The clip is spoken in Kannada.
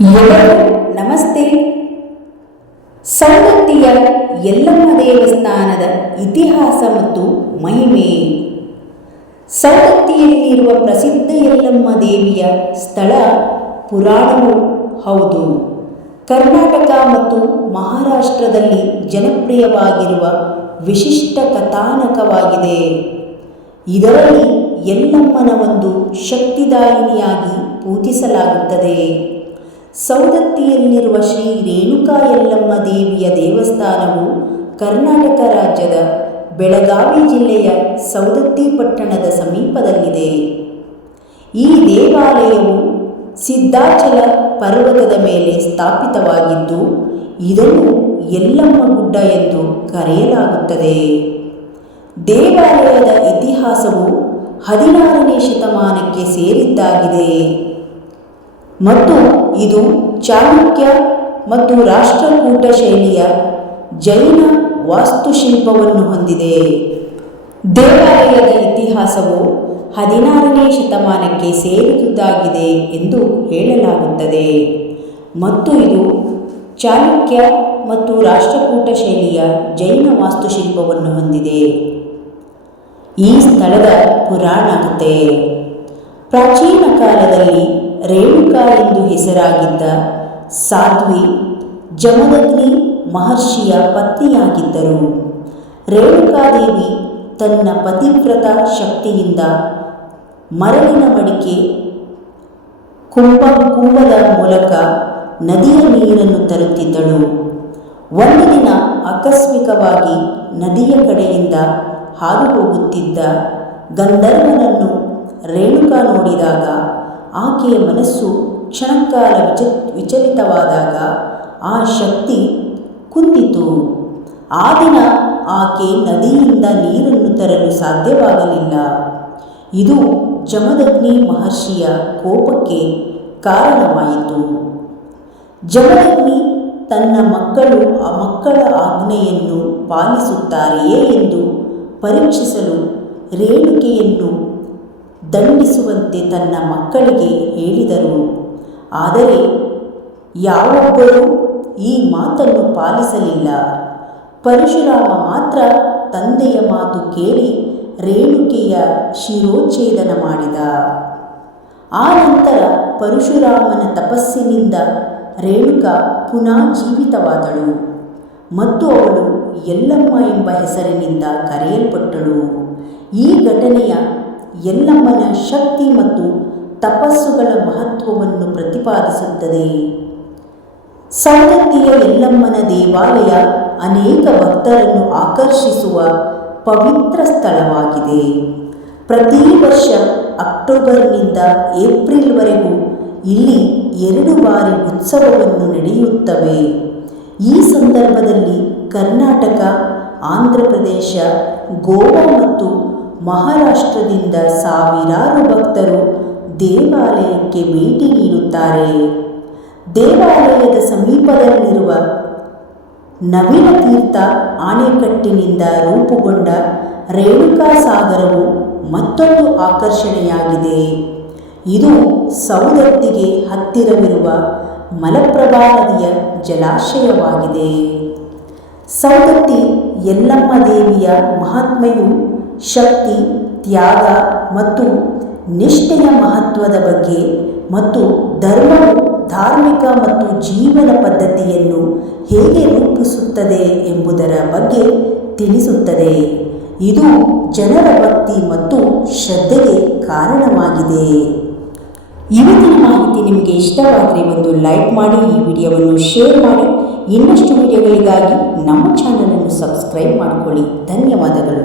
ಎಲ್ಲರಿಗೂ ನಮಸ್ತೆ. ಸವದತ್ತಿಯ ಯಲ್ಲಮ್ಮ ದೇವಸ್ಥಾನದ ಇತಿಹಾಸ ಮತ್ತು ಮಹಿಮೆ. ಸವದತ್ತಿಯಲ್ಲಿರುವ ಪ್ರಸಿದ್ಧ ಯಲ್ಲಮ್ಮ ದೇವಿಯ ಸ್ಥಳ ಪುರಾಣವೂ ಹೌದು. ಕರ್ನಾಟಕ ಮತ್ತು ಮಹಾರಾಷ್ಟ್ರದಲ್ಲಿ ಜನಪ್ರಿಯವಾಗಿರುವ ವಿಶಿಷ್ಟ ಕಥಾನಕವಾಗಿದೆ. ಇದರಲ್ಲಿ ಯಲ್ಲಮ್ಮನ ಒಂದು ಶಕ್ತಿದಾಯಿನಿಯಾಗಿ ಪೂಜಿಸಲಾಗುತ್ತದೆ. ಸೌದತ್ತಿಯಲ್ಲಿರುವ ಶ್ರೀ ರೇಣುಕಾ ಯಲ್ಲಮ್ಮ ದೇವಿಯ ದೇವಸ್ಥಾನವು ಕರ್ನಾಟಕ ರಾಜ್ಯದ ಬೆಳಗಾವಿ ಜಿಲ್ಲೆಯ ಸೌದತ್ತಿ ಪಟ್ಟಣದ ಸಮೀಪದಲ್ಲಿದೆ. ಈ ದೇವಾಲಯವು ಸಿದ್ಧಾಚಲ ಪರ್ವತದ ಮೇಲೆ ಸ್ಥಾಪಿತವಾಗಿದ್ದು, ಇದನ್ನು ಯಲ್ಲಮ್ಮ ಗುಡ್ಡ ಎಂದು ಕರೆಯಲಾಗುತ್ತದೆ. ದೇವಾಲಯದ ಇತಿಹಾಸವು ಹದಿನಾರನೇ ಶತಮಾನಕ್ಕೆ ಸೇರಿದ್ದಾಗಿದೆ. ಮತ್ತು ಇದು ಚಾಲುಕ್ಯ ಮತ್ತು ರಾಷ್ಟ್ರಕೂಟ ಶೈಲಿಯ ಜೈನ ವಾಸ್ತುಶಿಲ್ಪವನ್ನು ಹೊಂದಿದೆ. ದೇವಾಲಯದ ಇತಿಹಾಸವು ಹದಿನಾರನೇ ಶತಮಾನಕ್ಕೆ ಸೇರಿದುದಾಗಿದೆ ಎಂದು ಹೇಳಲಾಗುತ್ತದೆ. ಮತ್ತು ಇದು ಚಾಲುಕ್ಯ ಮತ್ತು ರಾಷ್ಟ್ರಕೂಟ ಶೈಲಿಯ ಜೈನ ವಾಸ್ತುಶಿಲ್ಪವನ್ನು ಹೊಂದಿದೆ. ಈ ಸ್ಥಳದ ಪುರಾಣ ಪ್ರಾಚೀನ ಕಾಲದಲ್ಲಿ ರೇಣುಕಾ ಎಂದು ಹೆಸರಾಗಿದ್ದ ಸಾಧ್ವಿ ಜಮದಗ್ನಿ ಮಹರ್ಷಿಯ ಪತ್ನಿಯಾಗಿದ್ದರು. ರೇಣುಕಾದೇವಿ ತನ್ನ ಪತಿವ್ರತ ಶಕ್ತಿಯಿಂದ ಮರಳಿನ ಮಡಿಕೆ ಕುಂಭ ಕುಂಭದ ಮೂಲಕ ನದಿಯ ನೀರನ್ನು ತರುತ್ತಿದ್ದಳು. ಒಂದು ದಿನ ಆಕಸ್ಮಿಕವಾಗಿ ನದಿಯ ಕಡೆಯಿಂದ ಹಾದು ಹೋಗುತ್ತಿದ್ದ ಗಂಧರ್ವನನ್ನು ರೇಣುಕಾ ನೋಡಿದಾಗ ಆಕೆಯ ಮನಸ್ಸು ಕ್ಷಣಕಾಲ ವಿಚ, ವಿಚಲಿತವಾದಾಗ ಆ ಶಕ್ತಿ ಕುಂದಿತು ಆ ದಿನ ಆಕೆ ನದಿಯಿಂದ ನೀರನ್ನು ತರಲು ಸಾಧ್ಯವಾಗಲಿಲ್ಲ. ಇದು ಜಮದಗ್ನಿ ಮಹರ್ಷಿಯ ಕೋಪಕ್ಕೆ ಕಾರಣವಾಯಿತು. ಜಮದಗ್ನಿ ತನ್ನ ಮಕ್ಕಳು ಆ ಮಕ್ಕಳ ಆಜ್ಞೆಯನ್ನು ಪಾಲಿಸುತ್ತಾರೆಯೇ ಎಂದು ಪರೀಕ್ಷಿಸಲು ರೇಣುಕೆಯನ್ನು ದಂಡಿಸುವಂತೆ ತನ್ನ ಮಕ್ಕಳಿಗೆ ಹೇಳಿದರು. ಆದರೆ ಯಾವೊಬ್ಬರೂ ಈ ಮಾತನ್ನು ಪಾಲಿಸಲಿಲ್ಲ. ಪರಶುರಾಮ ಮಾತ್ರ ತಂದೆಯ ಮಾತು ಕೇಳಿ ರೇಣುಕೆಯ ಶಿರೋಚ್ಛೇದನ ಮಾಡಿದ. ಆ ನಂತರ ಪರಶುರಾಮನ ತಪಸ್ಸಿನಿಂದ ರೇಣುಕಾ ಪುನಃ ಜೀವಿತವಾದಳು. ಮತ್ತು ಅವಳು ಯಲ್ಲಮ್ಮ ಎಂಬ ಹೆಸರಿನಿಂದ ಕರೆಯಲ್ಪಟ್ಟಳು. ಈ ಘಟನೆಯ ಯಲ್ಲಮ್ಮನ ಶಕ್ತಿ ಮತ್ತು ತಪಸ್ಸುಗಳ ಮಹತ್ವವನ್ನು ಪ್ರತಿಪಾದಿಸುತ್ತದೆ. ಸೌದತ್ತಿಯ ಎಲ್ಲಮ್ಮನ ದೇವಾಲಯ ಅನೇಕ ಭಕ್ತರನ್ನು ಆಕರ್ಷಿಸುವ ಪವಿತ್ರ ಸ್ಥಳವಾಗಿದೆ. ಪ್ರತಿ ವರ್ಷ ಅಕ್ಟೋಬರ್ನಿಂದ ಏಪ್ರಿಲ್ವರೆಗೂ ಇಲ್ಲಿ ಎರಡು ಬಾರಿ ಉತ್ಸವವನ್ನು ನಡೆಯುತ್ತವೆ. ಈ ಸಂದರ್ಭದಲ್ಲಿ ಕರ್ನಾಟಕ, ಆಂಧ್ರ ಪ್ರದೇಶ, ಗೋವಾ ಮತ್ತು ಮಹಾರಾಷ್ಟ್ರದಿಂದ ಸಾವಿರಾರು ಭಕ್ತರು ದೇವಾಲಯಕ್ಕೆ ಭೇಟಿ ನೀಡುತ್ತಾರೆ. ದೇವಾಲಯದ ಸಮೀಪದಲ್ಲಿರುವ ನವೀನ ತೀರ್ಥ ಆಣೆಕಟ್ಟಿನಿಂದ ರೂಪುಗೊಂಡ ರೇಣುಕಾ ಸಾಗರವು ಮತ್ತೊಂದು ಆಕರ್ಷಣೆಯಾಗಿದೆ. ಇದು ಸೌದತ್ತಿಗೆ ಹತ್ತಿರವಿರುವ ಮಲಪ್ರಭಾ ನದಿಯ ಜಲಾಶಯವಾಗಿದೆ. ಸೌದತ್ತಿ ಯಲ್ಲಮ್ಮ ದೇವಿಯ ಮಹಾತ್ಮೆಯು ಶಕ್ತಿ, ತ್ಯಾಗ ಮತ್ತು ನಿಷ್ಠೆಯ ಮಹತ್ವದ ಬಗ್ಗೆ ಮತ್ತು ಧರ್ಮವು ಧಾರ್ಮಿಕ ಮತ್ತು ಜೀವನ ಪದ್ಧತಿಯನ್ನು ಹೇಗೆ ರೂಪಿಸುತ್ತದೆ ಎಂಬುದರ ಬಗ್ಗೆ ತಿಳಿಸುತ್ತದೆ. ಇದು ಜನರ ಭಕ್ತಿ ಮತ್ತು ಶ್ರದ್ಧೆಗೆ ಕಾರಣವಾಗಿದೆ. ಇವತ್ತಿನ ಮಾಹಿತಿ ನಿಮಗೆ ಇಷ್ಟವಾದರೆ ಒಂದು ಲೈಕ್ ಮಾಡಿ, ಈ ವಿಡಿಯೋವನ್ನು ಶೇರ್ ಮಾಡಿ. ಇನ್ನಷ್ಟು ವಿಡಿಯೋಗಳಿಗಾಗಿ ನಮ್ಮ ಚಾನಲನ್ನು ಸಬ್ಸ್ಕ್ರೈಬ್ ಮಾಡಿಕೊಳ್ಳಿ. ಧನ್ಯವಾದಗಳು.